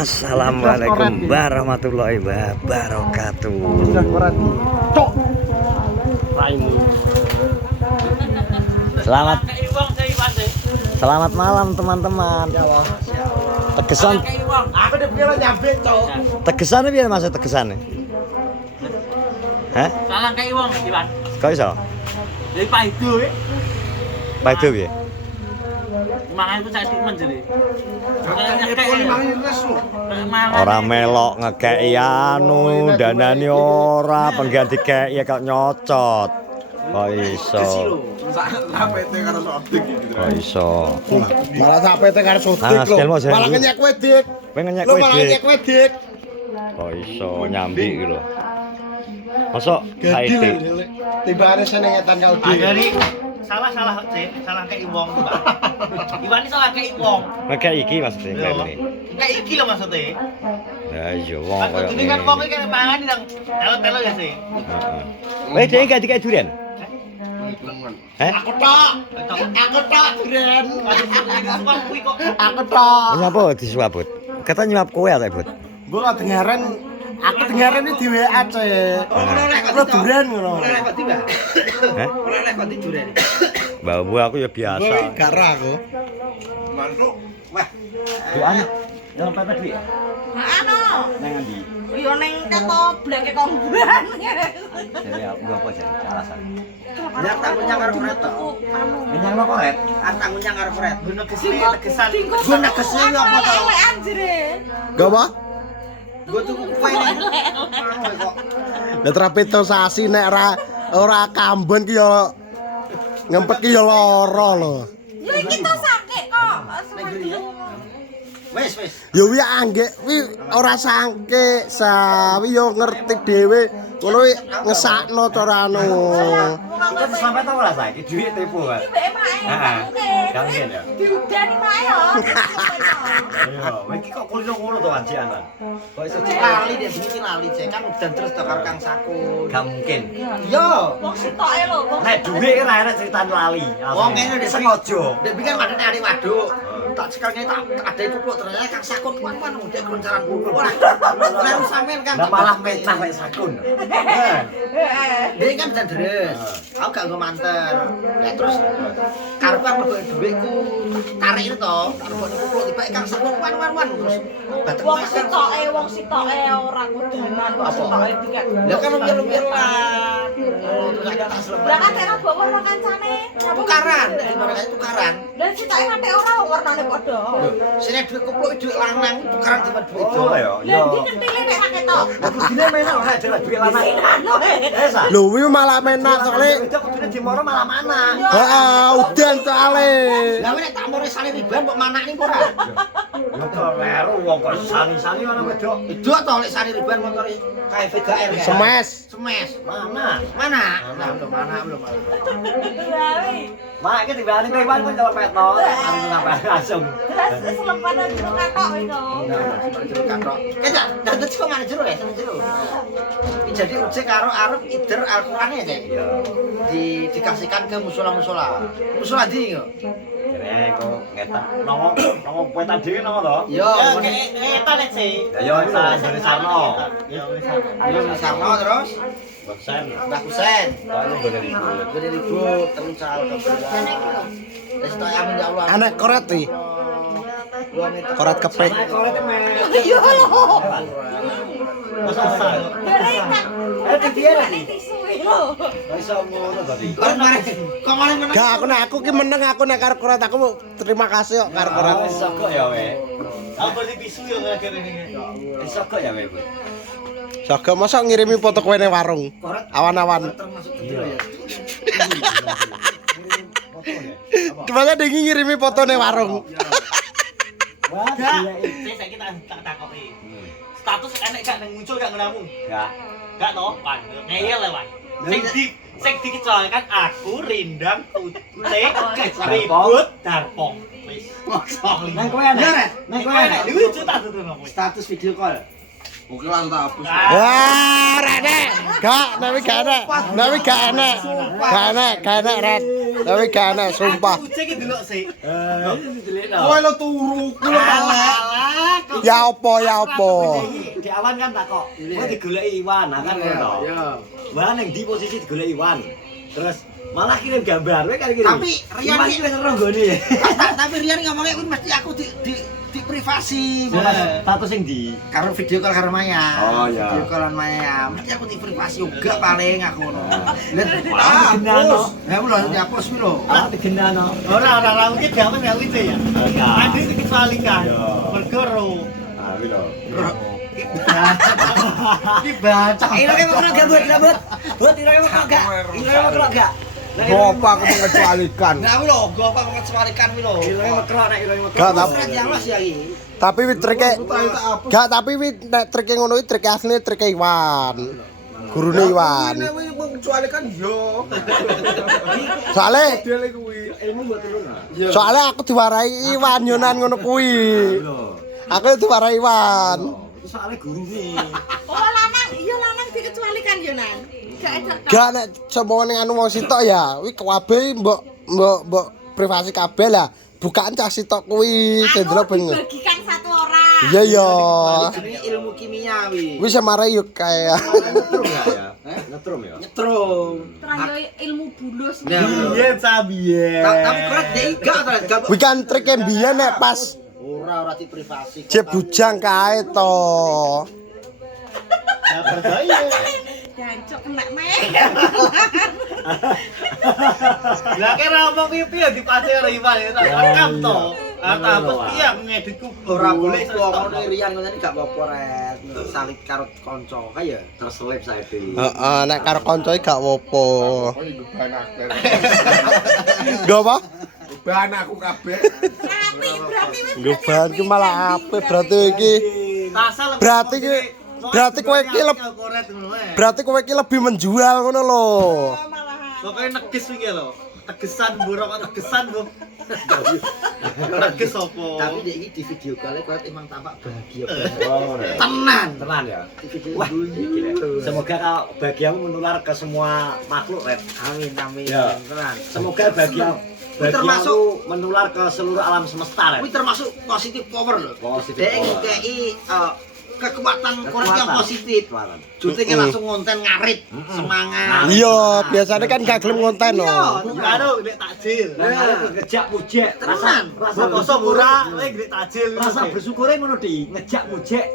Assalamualaikum warahmatullahi wabarakatuh. Selamat malam teman-teman. Tegesan. Aku udah bilang nyampe cok. Tegesan piye Mas tegesane? Hah? Salah kayak wong Iwan. Kok iso? Dari Pak Ido ya. Pak Ido piye? Mangan itu saya timen jadi. Ora melok ngekeki anu, danani ora pengganti keki ya kok nyocot. Kok iso? Sampai teh karo sodik gitu. Kok iso? Malah sampai teh karo sodik Ah, lho. skill Mas, ya. Malah ngenyek wedik. Pengen nyek Lho malah wedik. ngenyek wedik. Kok iso nyambi iki lho. Mosok Gede IT. lho. Timbane senengetan kau Dari salah sih, salah kayak wong tuh Pak. Iwan ini salah kayak wong. Ngekeki iki maksudnya ini. Kayak iki loh maksudnya. Ya iya wong Kan koyo ini kan wong ini kan mangan yang telo-telo ya sih. Heeh. Dhewe gak dikek durian? Heh? Aku tok duren. Suka kuwi kok. Aku tok. Nyapa disuaput? Kata nyuap kowe ta, Bud? Gua dengaran aku dengaran ini di WA cek. Aku duren ngono. Heh? Bawa aku ya biasa. Gua gara aku. Mantuk. Wah, Doan. Dalam pepet wi. Ano? Nang ndi? Yo ning teto bleke kongguan. Jadi aku gak apa jadi alasan. Nyak tanggungnya karo kuret to. Anu. Menyang lo koret. Tanggungnya karo kuret. Guna kesini Dinggo tegesan. Gue kesini apa to? anjir. Gak apa? Gue tuh kue nih. Lah trapito sasi nek ora kamben ki yo ngempet ki yo lara lho. Yo iki to sakit kok. Wes. Ya wi anggek wi ora sangke sawi yo ngerti dhewe ngono wi ngesakno cara anu. Kita sampai tahu lah saiki duit tepo kan. Iki mbek mae. Gak mungkin ya. Diudani mae yo. Ayo, iki kok kulino ngono to anjianan. Kok iso Lali dia sini lali cek kan udan terus to karo Kang Sakun. gak mungkin. Yo. Wong sitoke lho, wong. Nek duit ora enak cerita lali. Wong ngene udah sengaja. Dek pikir madane ari waduk. Tak cekelnya tak ada kupluk ternyata Kang Sakun kuan-kuan udah keluncaran kupluk. Ora. Baru sampean kan Lah malah metah mek sakun. Dia kan bisa deres. Aku gak nggo manter. Ya terus karep aku duwe dhuwitku tarik itu to. Karep kupluk tiba Kang Sakun kuan-kuan terus batek Wong sitoke ora kudanan kok sitoke dikat. Lah kan umir-umir lah. Terus aku tak selebet. Lah kan ora bawa karo kancane. Tukaran, mereka tukaran. Lah sitoke mate ora warnane padha. Sini duit kupluk duit lanang tukaran sama duit itu. Oh ya. Lah iki kentile nek ra ketok. Aku dine menak ora ada duit lanang. Anu Esa. Lho wi malah menak soalnya. Itu kudune dimoro malah mana? Heeh, udan soalnya. Lah nek tak more sale riban kok manakne ora? Yo kok weru wong kok sani-sani ana wedok. Itu to lek sale riban motor KVGR. Semes. Semes. Mana? Mana? Nah, belum. Mak iki timbane Taiwan kok nyelempet to. Aku sampai langsung. Terus selempanan jero katok itu. Kita dadi kok mana jero ya, jero. Jadi ujek karo arep ider Al-Qur'an ya, Cek. Dikasihkan ke musola-musola. Musola ndi kok? Kene kok ngetak nongo petan dhewe nongo to? Yo, Eta nek sih. Ya yo dari sana. yo Sarno terus Bosen. Mbah Husen. Kalau boleh ribut. Gede ribut terus soal kebetulan. Wis tak amin ya Allah. Anak koret nih. Koret kepek. Iya lho. Masa Dari kan. dia Ini tisu lho. iso ngono tadi. Kok malah menang? Gak aku ki meneng aku nek karo koret aku terima kasih kok karo koret. Iso kok ya we. Aku beli pisu yo ngene. Iso kok ya we. Jaga masa ngirimi foto kowe ning warung. Awan-awan. Termasuk gitu ya. Gimana dia ngirimi foto ning warung? Wah, Gak. gila iki. Saya tak takoki. Status enek gak nang muncul gak ngenamu? Enggak. Gak no, pan. Ngeyel lewat. Sing dikecualikan aku Rindang Tute ribut Darpong. Wis. Nang kowe enek. Nang kowe enek. Lucu tak tuh Status video call. Oke lah tak hapus. Wah, rene. Gak, tapi gak enak. Tapi gak enak. Gak enak, gak enak, Red. Tapi gak enak, sumpah. Cek iki delok sik. Kowe lo turu ku lo Ya apa, ya apa. Di awan kan tak kok. Kowe digoleki Iwan, nah kan ngono. Iya. Wah ning di posisi digoleki Iwan. Terus malah kirim gambar, kowe kan kirim. Tapi Rian Iwan iki iki wis ero nggone. Tapi Rian ngomongnya kuwi mesti aku di privasi. Status sing di Karo video call karo Maya. Oh, iya. Video callan Maya. Mesti aku di privasi juga paling aku ngono. Lihat. Genano. Ya lho dihapus kuwi lho. Ah digenano. Ora mungkin gamen ya kuwi ya. Enggak. Andi dikecualikan. Iya. Mergo ro. Ah kuwi lho. Iki baca. Irake mau gak buat. Buat irake mau gak. Irake mau gak. Bapak aku mengecualikan. Nah kuwi lho, go apa mengecualikan kuwi lho. Irake mekrok nek irake mekrok. Gak, tapi Yang mas ya iki. tapi wi trike gak tapi wi nek trike ngono iki trike asline trike Iwan. Gurune Iwan. Ini kuwi mengecualikan yo. Soale Dele kuwi. Ilmu buat turun. soale aku diwarai Iwan yonan ngono kuwi. Aku diwarai Iwan. Soalnya gurune. Oh lanang, iya lanang dikecualikan yo nan. Gak ada. Gak nek semua ning anu wong sitok ya, kuwi kabeh mbok privasi kabeh lah. Bukaan cah sitok kuwi cendra bener. Dibagikan satu orang. Iya ya. Jenenge ilmu kimia wi. Wis semare yuk kayak Nyetrum ya ya. Nyetrum ya. Nyetrum. Terakhir ilmu bulus. Biyen sabiyen. Tapi kuret dek gak kuwi kan trike mbiyen nek pas ora di privasi. je bujang kae to. Ya berbahaya. Jancuk kena meh. Lah kira ngomong pipi ya dipase karo Iwan ya tak rekam to. Ata apa piye ngeditku ora boleh ngono Rian ngene gak apa-apa ret. Salib karo kanca kae ya. Terselip saiki. Heeh, nek karo kanca gak apa-apa. Oh iki ban aku. Gak apa? Ban aku kabeh. Tapi berarti wis Goban ki malah apik berarti iki. Asal Berarti kowe iki berarti kowe iki lebih menjual ngono lho. malahan. Pokoke neges iki lho. Tegesan buruk tegesan bu. Teges apa? Tapi dia ini di video kali kau emang tampak bahagia. Oh, tenan ya. Di video Wah, gila. Semoga kau bahagiamu menular ke semua makhluk, Red. Amin amin. Ya. Tenan. Semoga bahagiamu menular ke seluruh alam semesta, Red. Ini termasuk positif power loh. Positive Dia power. ngekei kekuatan korek yang positif. Syutingnya langsung ngonten ngarit, semangat. Iya, biasanya kan gak gelem konten no. Aduh, gede takjil. Ngejak mujek, Tenan. rasa Bosok murah, gede takjil. rasa bersyukurnya ngono di ngejak mujek.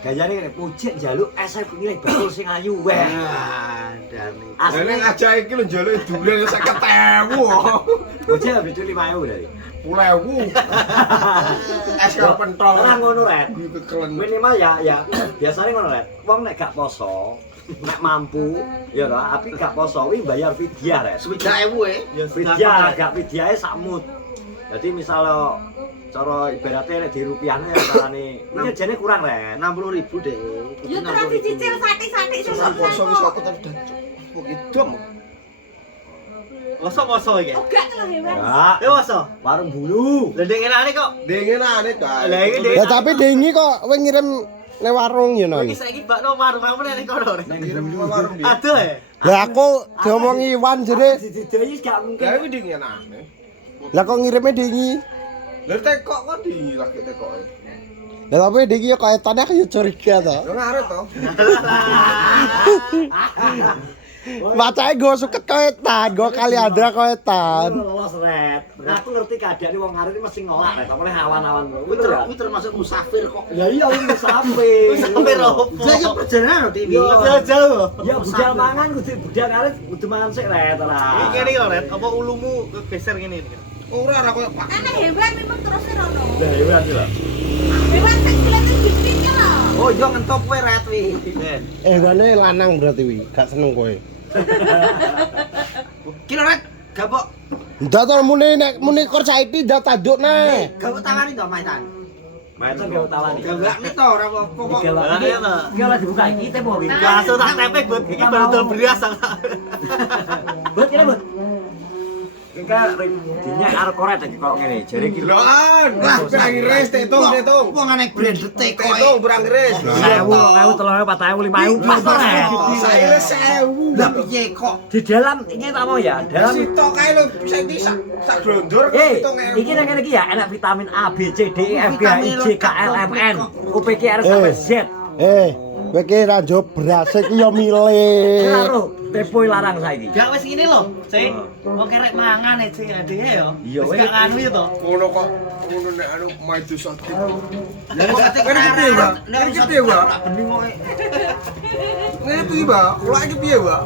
Gayane ngene, mujek njaluk esep nilai bakul sing ayu weh. Dan Asline ngajak iki lho njaluk duren 50.000. Mujek lebih dari 5.000 dari. 10.000. Es karo pentol. Ora ngono, Red. Kuwi kekelen. Minimal ya biasanya ngono, Red. Wong nek gak poso, nek mampu ya lho, tapi gak poso kuwi bayar fidyah, Red. 10.000 ya. Fidyah, gak fidyahe sakmut. Jadi misalnya cara ibaratnya nek dirupiahne ya carane ini jane kurang, Red. 60.000 deh. Yo terus dicicil satik-satik sesuk Poso wis aku nang. terus kok idom. Poso iki. Oh gak lho hewan. Ya, Ya poso. warung bulu. Lah dengenane kok. Dengenane ta. Lah iki Ya tapi dengi kok kowe ngirim ne warung ya non. iki saiki bakno warung ning kono. Ngirim warung di. Aduh ya. Lah aku diomongi Iwan jere. Didayi gak mungkin. Lah iki dengenane. Lah kok ngirime dengi. Lah tekok kok di lagi tekoke. Lah tapi dengi kok etane aku curiga to. Lah ngaret to. Macake go suket koetan, go kali ada koetan. Lolos, Red. Aku ngerti keadaan wong ngarep iki mesti ngolak, Red. Apalagi awan-awan. Kuwi termasuk musafir kok. Ya iya wong musafir. Musafir opo? Ya ya perjalanan lho Dewi. Jauh. Ya budal mangan kudu budal ngarep kudu mangan sik, Red. Ora. Iki ngene yo, Red. Apa ulumu geser ngene iki? Ora koyo Pak. Ana hewan memang terus rono. Lah hebat lho. Hewan sing kelihatan dikit lho. Oh, yo ngentop kowe Red wi. Wane lanang berarti wi, gak seneng kowe. Kilo Red, gabok. Ndak to muni kur saiki ndak tandukne. Gabok tawani to, Maitan. Maitan gak utawani. Gabok nih to ora apa-apa kok. Iki ora dibuka iki tempo iki. Langsung tak tepek, Bud. Iki baru beras. Buat kene, Bud. Engka dinyek arep korek kok ngene. Jare iki Loan, wah berang res tetung. Wong aneh brand detik kok. Tetung berang res. 1000, 3000, 4000, 5000 pas korek. Saya 1000. Lah piye kok? Di dalam ini tak mau ya, dalam Sitok kae lho saiki sak glondur kok Eh, 7.000. iki nang kene iki ya enak vitamin A, B, C, D, E, F, G, H, I, J, K, L, M, N, U, P, Q, R, sampai Z. Kowe ki ra njo beras iki yo milih. Karo tepo larang saiki. Gak wis ngene lho, Cik. Wong kerek mangan e Cik dhewe yo. Iya, Wis weh. gak nganu ya to. Ngono kok ngono nek anu maju sakit. Lah kok ate Kan gede, Mbak. Kan gede, Mbak. Bening kok. Ngene piye, Mbak? Kula iki piye, Mbak?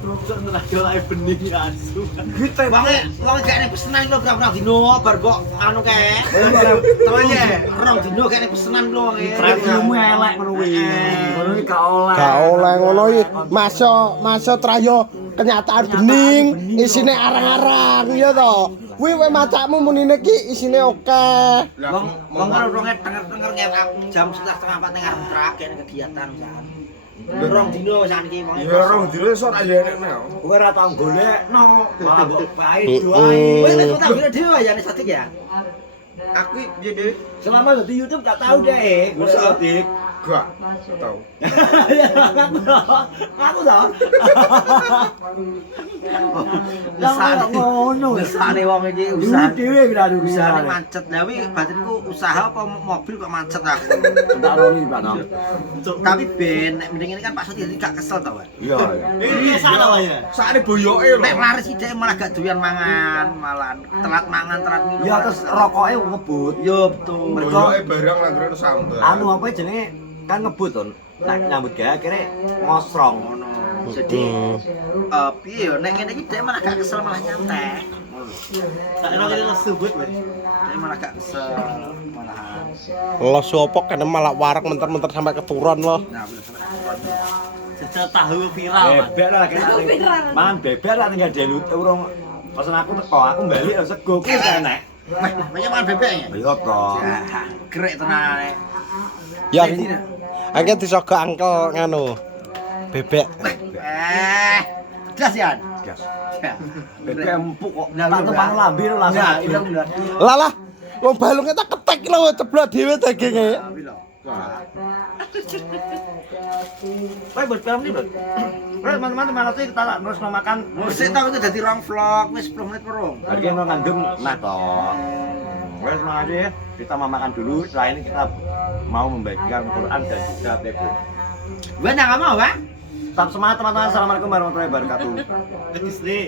Rokok tenaga lae bening asu. Gite banget. Wong gak nek pesenan lho berapa dino bar kok anu kae. Toye, rong dino gak nek pesenan lho wong e. Premiummu elek ngono kuwi. Ngono iki gak oleh. Gak oleh ngono iki. Masa trayo kenyataan bening, isine arang-arang ya to. Kuwi kowe macakmu munine ki isine oke. Wong karo ronge tenger-tenger ngepak jam 3:30 ning arep terakhir kegiatan jan. Rong dino wis iki wong. Ya rong dino iso ayo nek. Kowe ora tau golekno, malah mbok bae Kowe doae. nek tak gede dhewe ya nek sadik ya. Aku piye dhewe? Selama di YouTube gak tahu deh, masa dik. Gak tau. Aku tau. Desane ngono. Desane wong iki usaha Dhewe kira usahane macet. Lah wi batinku usaha apa mobil kok macet aku. Tak roni, Pak. Tapi ben nek mending ini kan Pak Soti gak kesel to, Pak. Iya. Iya salah wae ya. Sakne boyoke lho. Nek laris ide malah gak doyan mangan, malah telat mangan, telat minum. Ya terus rokoke ngebut. yo betul. Boyoke barang langgren sambal. Anu apa jenenge kan ngebut to. Nek nyambut gawe akhirnya ngosrong ngono. Jadi piye yo nek ngene iki dhek malah gak kesel malah nyantai. Tak kira kira lesubut wae. Dhek malah gak kesel malahan. Lo sopo kan malah warak menter-menter sampai keturun lo. Nah, bener sampe Jejak tahu viral, Mas. Bebek lah kena. Mangan bebek lah tinggal delut urung pesen aku teko, aku balik ya sego kuwi enek. banyak makan bebek ya. Iya to. Ya, grek tenan. Ya, aku disogo angkel nganu. Bebek. Gas ya. Gas. Ya. Bebek empuk kok. Nah, Tak iya, tepang Mbak. lambe lho langsung. Nah, iya bener. Lah, wong balungnya tak ketek lho, ceblok dhewe daginge. Tapi lho. Kowe bos film iki, Bos. Kowe teman-teman malah sih kita terus mau makan. Musik tau itu dadi rong vlog wis 10 menit perung. Hari ini mau ngandung nah toh. Wes mau aja ya. Kita mau makan dulu, setelah ini kita mau membagikan Quran dan juga TP. Gue nggak mau, Bang. Tetap semangat teman-teman. Assalamualaikum warahmatullahi wabarakatuh. Isli.